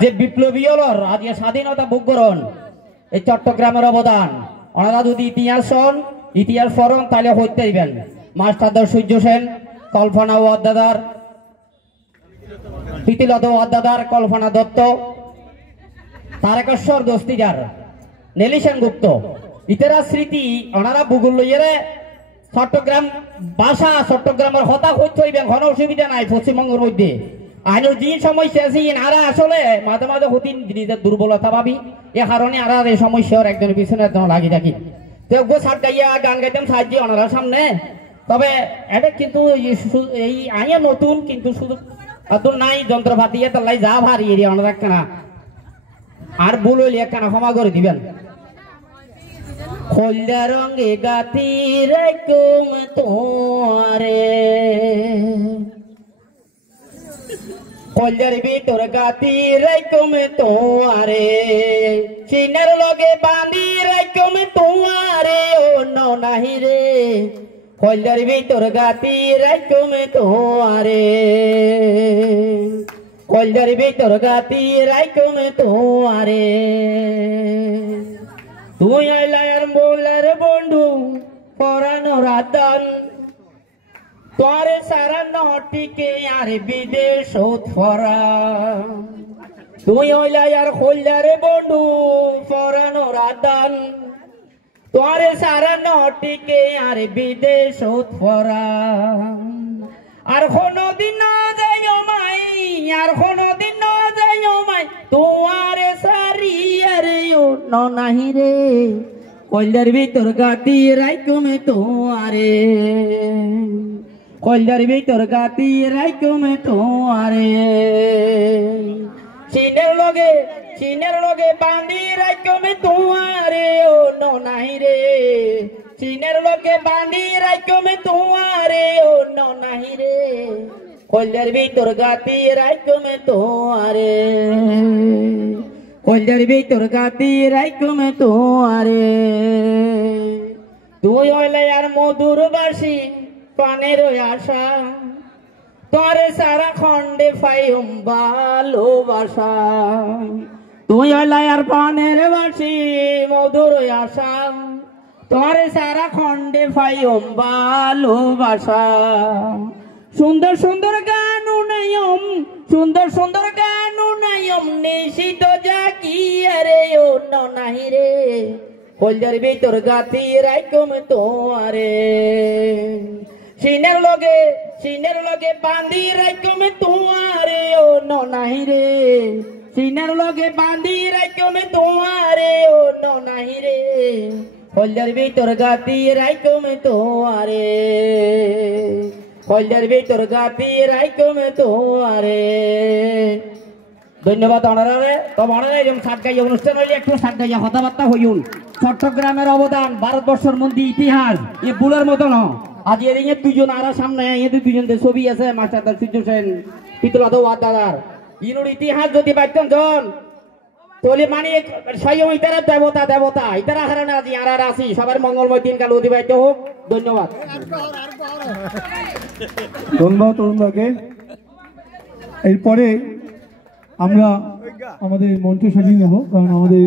যে বিপ্লবী হলো রাজ্য স্বাধীনতা বুকরণ এই চট্টগ্রামের অবদান ওনারা যদি ইতিহাস পড়ন তাহলে হইতে দিবেন মাস্টারদার সূর্য সেন কল্পনা ওয়াদ্দাদার প্রীতিলতা ওয়াদ্দাদার কল্পনা দত্ত তারকেশ্বর দস্তিদার নেলি সেনগুপ্ত ইতারা স্মৃতি ওনারা বুগুল লইয়ে চট্টগ্রাম ভাষা চট্টগ্রামের হতা হইতে হইবেন কোনো অসুবিধা নাই পশ্চিমবঙ্গের মধ্যে আইনের যে সমস্যা আছে আরা আসলে মাঝে মাঝে হতিন নিজের দুর্বলতা ভাবি এ কারণে আরা এই সমস্যার একজনের পিছনে একজন লাগি থাকি তো সাত গাইয়া গান গাইতাম সাহায্য ওনারা সামনে তবে এটা কিন্তু এই আইয়া নতুন কিন্তু শুধু নতুন নাই যন্ত্রপাতি তাই যা ভারী এরিয়া ওনারা কেনা আর ভুল হইলে কেনা ক্ষমা করে দিবেন খোলদা রঙে গাতি রাইকুম তোরে কলজার ভিতর গাতি রাইকুম তোরে চিনার লগে বাঁধি রাইকুম তোরে ও নাহি রে কলজার ভিতর গাতি রাইকুম তোরে কলজার ভিতর গাতি রাইকুম তোরে তুই আইলার মোলার বন্ধু পরানো রাতান তোর সারা নটিকে আর বিদেশ ফরা তুই আইলার খোলার বন্ধু পরানো রাতান তোর সারা নটিকে আর বিদেশ ফরা আর কোনদিন যাইও মাই আর কোনদিন যাইও মাই তোমার সারি আরে ও নাহি রে কলজার ভিতর গাতি রাইকুম তোরে কলজার ভিতর গাতি রাইকুম তোরে চিনের লগে বাঁধি রাইকুম তোরে ও নাহি রে চিনের লগে বাঁধি রাইকুম তোরে ও নাহি রে কলজার ভিতর গাতি রাইকুম তোরে কলজার ভিতর গাতি রাইকুম তোরে তুই হইলে আর মধুর বাসি পানের আশা তোরে সারা খন্ডে পাইম ভালোবাসা তুই হইলে আর পানের বাসি মধুর আশা তোরে সারা খন্ডে পাইম ভালোবাসা সুন্দর সুন্দর গান উনায়ম সুন্দর সুন্দর গান উনায়ম নিশিত জাকি আরে ও নাহি রে কলজার ভিতর গাতি রাইকুম তোরে সিনের লগে বাঁধি রাইকুম তোরে ও নাহি রে সিনের লগে বাঁধি রাইকুম তোরে ও নাহি রে কলজার ভিতর গাতি রাইকুম তোরে কলজার ভিতর গাতি রাইকুম তোরে ধন্যবাদ অনারে তবে অনারে যেমন সাত গাইয়া অনুষ্ঠান হইলে একটু সাত গাইয়া কথাবার্তা হইউন চট্টগ্রামের অবদান ভারতবর্ষের মধ্যে ইতিহাস এ বুলার মতো ন আজ এদিকে দুজন আর সামনে এদের দুজনদের ছবি আছে মাস্টারদার সূর্য সেন প্রীতিলতা ওয়াদ্দাদার ইনুর ইতিহাস যদি পাইতেন জন তাহলে মানে স্বয়ং ইতারা দেবতা ইতারা হারানে আজি আর আসি সবার মঙ্গলময় দিনকাল অতিবাহিত হোক ধন্যবাদ তরুণদাকে এরপরে আমরা আমাদের মঞ্চ সাজিয়ে নেব কারণ আমাদের